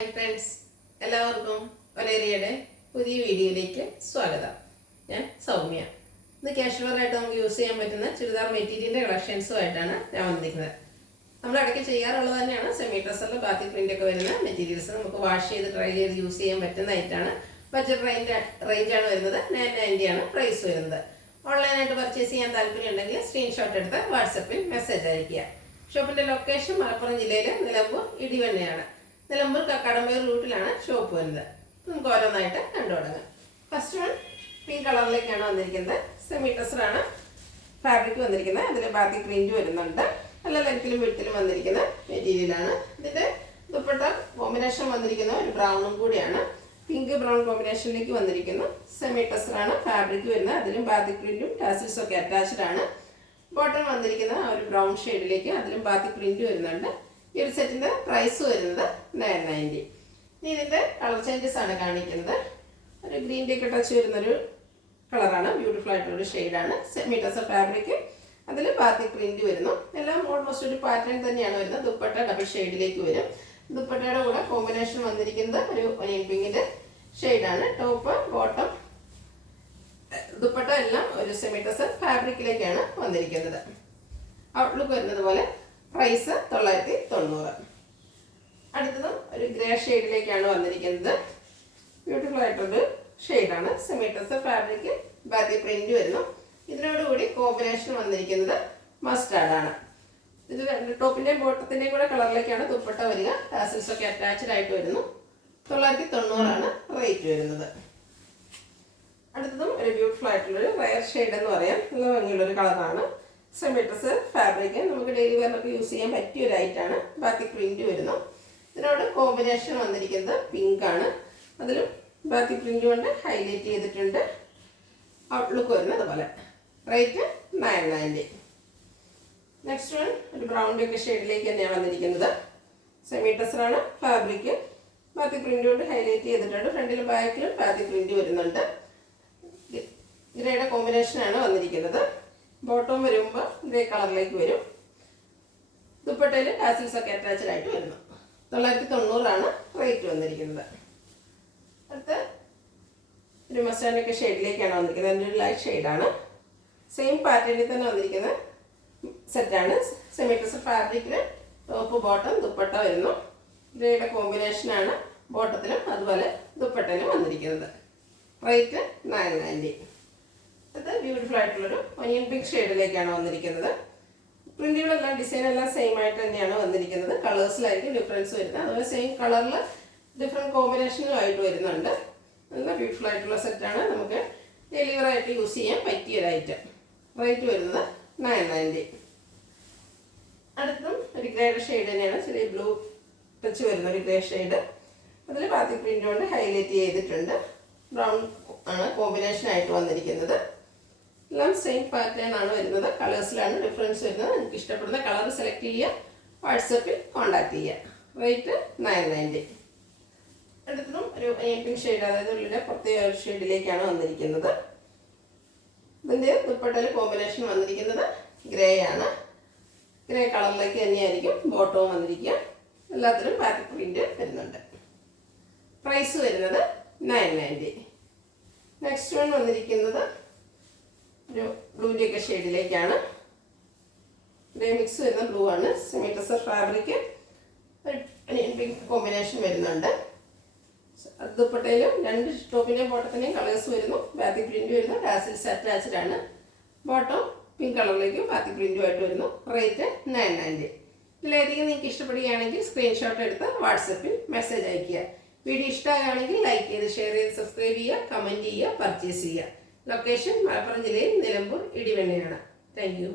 Hi friends, എല്ലാവർക്കും വലേറിയയുടെ പുതിയ വീഡിയോയിലേക്ക് സ്വാഗതം. ഞാൻ സൗമ്യ. ഇന്ന് കാഷ്വലായിട്ട് നമുക്ക് യൂസ് ചെയ്യാൻ പറ്റുന്ന ചുരിദാർ മെറ്റീരിയലിൻ്റെ കളക്ഷൻസുമായിട്ടാണ് ഞാൻ വന്നിരിക്കുന്നത്. നമ്മൾ ഇടയ്ക്ക് ചെയ്യാറുള്ളത് തന്നെയാണ് സെമി ഡ്രസ്സറിൽ ബാത്തിക് പ്രിൻ്റൊക്കെ വരുന്ന മെറ്റീരിയൽസ് നമുക്ക് വാഷ് ചെയ്ത് ട്രൈ ചെയ്ത് യൂസ് ചെയ്യാൻ പറ്റുന്നതായിട്ടാണ്. ബഡ്ജറ്റ് റേഞ്ചാണ് വരുന്നത്. 990 ആണ് പ്രൈസ് വരുന്നത്. ഓൺലൈനായിട്ട് പർച്ചേസ് ചെയ്യാൻ താല്പര്യമുണ്ടെങ്കിൽ സ്ക്രീൻഷോട്ട് എടുത്ത് വാട്സപ്പിൽ മെസ്സേജ് അയയ്ക്കുക. ഷോപ്പിൻ്റെ ലൊക്കേഷൻ മലപ്പുറം ജില്ലയിലെ നിലമ്പൂർ ഇടിവണ്ണയാണ്. നിലമ്പൂർ കക്കാടംപേർ റൂട്ടിലാണ് ഷോപ്പ് വരുന്നത്. നമുക്ക് ഓരോന്നായിട്ട് കണ്ടു തുടങ്ങാം. ഫസ്റ്റ് വൺ പിങ്ക് കളറിലേക്കാണ് വന്നിരിക്കുന്നത്. സെമി ഡ്രസ്സറാണ് ഫാബ്രിക് വന്നിരിക്കുന്നത്. അതിൽ ബാത്തിക് പ്രിന്റ് വരുന്നുണ്ട്. നല്ല ലെങ്ത്തിലും വിഡ്ത്തിലും വന്നിരിക്കുന്ന മെറ്റീരിയലാണ്. ഇതിൻ്റെ ദുപ്പട്ട കോമ്പിനേഷൻ വന്നിരിക്കുന്ന ഒരു ബ്രൗണും കൂടിയാണ്. പിങ്ക് ബ്രൗൺ കോമ്പിനേഷനിലേക്ക് വന്നിരിക്കുന്നു. സെമി ഡ്രസ്സറാണ് ഫാബ്രിക് വരുന്നത്. അതിലും ബാത്തിക് പ്രിന്റും ടാസിൽസും ഒക്കെ അറ്റാച്ച്ഡ് ആണ്. ബോട്ടം വന്നിരിക്കുന്ന ആ ഒരു ബ്രൗൺ ഷെയ്ഡിലേക്ക് അതിലും ബാത്തിക് പ്രിന്റ് വരുന്നുണ്ട്. ഈ ഒരു സെറ്റിൻ്റെ പ്രൈസ് വരുന്നത് 990. ഇനി ഇതിൻ്റെ കളർ ചേഞ്ചസ് ആണ് കാണിക്കുന്നത്. ഒരു ഗ്രീനിലേക്ക് ടച്ച് വരുന്നൊരു കളറാണ്. ബ്യൂട്ടിഫുൾ ആയിട്ടുള്ളൊരു ഷെയ്ഡാണ്. സെമി ഡ്രസ്സർ ഫാബ്രിക്, അതിൽ ബാത്തിക് പ്രിന്റ് വരുന്നു. എല്ലാം ഓൾമോസ്റ്റ് ഒരു പാറ്റേൺ തന്നെയാണ് വരുന്നത്. ദുപ്പട്ട ഡബിൾ ഷെയ്ഡിലേക്ക് വരും. ദുപ്പട്ടയുടെ കൂടെ കോമ്പിനേഷൻ വന്നിരിക്കുന്നത് ഒരു ഒനിയൻ പിങ്കിൻ്റെ ഷെയ്ഡാണ്. ടോപ്പ് ബോട്ടം ദുപ്പട്ട എല്ലാം ഒരു സെമി ഡ്രസ്സർ ഫാബ്രിക്കിലേക്കാണ് വന്നിരിക്കുന്നത്. ഔട്ട്ലുക്ക് വരുന്നത് പോലെ. പ്രൈസ് 990. അടുത്തതും ഒരു ഗ്രേ ഷെയ്ഡിലേക്കാണ് വന്നിരിക്കുന്നത്. ബ്യൂട്ടിഫുൾ ആയിട്ടൊരു ഷെയ്ഡാണ്. Semi dresser fabric, batik print വരുന്നു. ഇതിനോടുകൂടി കോമ്പിനേഷൻ വന്നിരിക്കുന്നത് മസ്റ്റാർഡാണ്. ഇത് ടോപ്പിൻ്റെയും ബോട്ടത്തിൻ്റെയും കൂടെ കളറിലേക്കാണ് ദുപ്പട്ട വരിക. ടാസിൽസ് ഒക്കെ അറ്റാച്ച്ഡ് ആയിട്ട് വരുന്നു. 990 റേറ്റ് വരുന്നത്. അടുത്തതും ഒരു ബ്യൂട്ടിഫുൾ ആയിട്ടുള്ളൊരു റയർ ഷെയ്ഡ് എന്ന് പറയാം. നല്ല ഭംഗിയുള്ളൊരു കളറാണ്. സെമി ഡ്രസ്സർ ഫാബ്രിക് നമുക്ക് ഡെയിലി വെയറിനൊക്കെ യൂസ് ചെയ്യാൻ പറ്റിയ ഒരു ഐറ്റാണ്. ബാത്തിക് പ്രിന്റ് വരുന്നു. ഇതിനോട് കോമ്പിനേഷൻ വന്നിരിക്കുന്നത് പിങ്ക് ആണ്. അതിലും ബാത്തിക് പ്രിന്റ് കൊണ്ട് ഹൈലൈറ്റ് ചെയ്തിട്ടുണ്ട്. ഔട്ട്ലുക്ക് വരുന്നത് പോലെ. റേറ്റ് 990. നെക്സ്റ്റ് വൺ ഒരു ബ്രൗണിൻ്റെ ഒക്കെ ഷെയ്ഡിലേക്ക് തന്നെയാണ് വന്നിരിക്കുന്നത്. സെമി ഡ്രസ്സറാണ് ഫാബ്രിക്, ബാത്തിക് പ്രിന്റ് കൊണ്ട് ഹൈലൈറ്റ് ചെയ്തിട്ടുണ്ട്. ഫ്രണ്ടിലും ബാക്കിലും ബാത്തിക് പ്രിന്റ് വരുന്നുണ്ട്. ഗ്രേയുടെ കോമ്പിനേഷനാണ് വന്നിരിക്കുന്നത്. ബോട്ടം വരുമ്പോൾ ഗ്രേ കളറിലേക്ക് വരും. ദുപ്പട്ടയിൽ ടാസിൽസ് ഒക്കെ അറ്റാച്ച്ഡ് ആയിട്ട് വരുന്നു. 990 റേറ്റ് വന്നിരിക്കുന്നത്. അടുത്ത ഒരു മസ്റ്റാർഡൊക്കെ ഷെയ്ഡിലേക്കാണ് വന്നിരിക്കുന്നത്. അതിൻ്റെ ഒരു ലൈറ്റ് ഷെയ്ഡാണ്. സെയിം പാറ്റേണിൽ തന്നെ വന്നിരിക്കുന്ന സെറ്റാണ്. സെമി ഡ്രസ്സർ ഫാബ്രിക്കിൽ ടോപ്പ് ബോട്ടം ദുപ്പട്ട വരുന്നു. ഗ്രേയുടെ കോമ്പിനേഷനാണ് ബോട്ടത്തിലും അതുപോലെ ദുപ്പട്ടയിലും വന്നിരിക്കുന്നത്. റേറ്റ് 990. അത് ബ്യൂട്ടിഫുൾ ആയിട്ടുള്ളൊരു ഒനിയൻ പിങ്ക് ഷെയ്ഡിലേക്കാണ് വന്നിരിക്കുന്നത്. പ്രിന്റുകളെല്ലാം ഡിസൈനെല്ലാം സെയിം ആയിട്ട് തന്നെയാണ് വന്നിരിക്കുന്നത്. കളേഴ്സിലായിരിക്കും ഡിഫറൻസ് വരുന്നത്. അതുപോലെ സെയിം കളറിൽ ഡിഫറെൻറ്റ് കോമ്പിനേഷനുമായിട്ട് വരുന്നുണ്ട്. നല്ല ബ്യൂട്ടിഫുൾ ആയിട്ടുള്ള സെറ്റാണ്. നമുക്ക് ഡെലിവറായിട്ട് യൂസ് ചെയ്യാൻ പറ്റിയൊരു ഐറ്റം. റേറ്റ് വരുന്നത് 990. അടുത്തും ഒരു ഗ്രേഡ് ഷെയ്ഡ് തന്നെയാണ്. ചെറിയ ബ്ലൂ ടച്ച് വരുന്ന ഒരു ഗ്രേ ഷെയ്ഡ്. അതിൽ ബാത്തിക് പ്രിന്റ് കൊണ്ട് ഹൈലൈറ്റ് ചെയ്തിട്ടുണ്ട്. ബ്രൗൺ ആണ് കോമ്പിനേഷനായിട്ട് വന്നിരിക്കുന്നത്. എല്ലാം സെയിം പാറ്റേൺ ആണ് വരുന്നത്. കളേഴ്സിലാണ് ഡിഫറൻസ് വരുന്നത്. നിങ്ങൾക്ക് ഇഷ്ടപ്പെടുന്ന കളർ സെലക്ട് ചെയ്യുക, വാട്സപ്പിൽ കോൺടാക്ട് ചെയ്യുക. റേറ്റ് 990. അടുത്തതും ഒരു പിങ്ക് ഷെയ്ഡ്, അതായത് ഉള്ളിലെ പ്രത്യേക ഒരു ഷെയ്ഡിലേക്കാണ് വന്നിരിക്കുന്നത്. ഇതിൻ്റെ ദുപ്പട്ടയിൽ കോമ്പിനേഷൻ വന്നിരിക്കുന്നത് ഗ്രേ ആണ്. ഗ്രേ കളറിലേക്ക് തന്നെയായിരിക്കും ബോട്ടവും വന്നിരിക്കുക. എല്ലാത്തിലും ബാത്തിക് പ്രിന്റ് വരുന്നുണ്ട്. പ്രൈസ് വരുന്നത് 990. നെക്സ്റ്റ് വൺ വന്നിരിക്കുന്നത് ഒരു ബ്ലൂവിൻ്റെ ഒക്കെ ഷെയ്ഡിലേക്കാണ്. ഗ്രേ മിക്സ് വരുന്ന ബ്ലൂ ആണ്. സെമി ഡ്രസ്സർ ഫാബ്രിക്, ഒരു പിങ്ക് കോമ്പിനേഷൻ വരുന്നുണ്ട്. ദുപ്പട്ടയിലും രണ്ട് ടോപ്പിൻ്റെയും ബോട്ടത്തിൻ്റെയും കളേഴ്സ് വരുന്നു. ബാത്തിക് പ്രിന്റ് വരുന്നു. ടാസിൽസ് അറ്റാച്ച്ഡ് ആണ്. ബോട്ടം പിങ്ക് കളറിലേക്കും ബാത്തിക് പ്രിന്റുമായിട്ട് വരുന്നു. റേറ്റ് 990. ഇതിലേതെങ്കിലും നിങ്ങൾക്ക് ഇഷ്ടപ്പെടുകയാണെങ്കിൽ സ്ക്രീൻഷോട്ട് എടുത്ത് വാട്സപ്പിൽ മെസ്സേജ് അയയ്ക്കുക. വീഡിയോ ഇഷ്ടമാകുകയാണെങ്കിൽ ലൈക്ക് ചെയ്ത് ഷെയർ ചെയ്ത് സബ്സ്ക്രൈബ് ചെയ്യുക, കമൻറ്റ് ചെയ്യുക, പർച്ചേസ് ചെയ്യുക. ലൊക്കേഷൻ മലപ്പുറം ജില്ലയിൽ നിലമ്പൂർ ഇടിവണ്ണയാണ്. Thank you.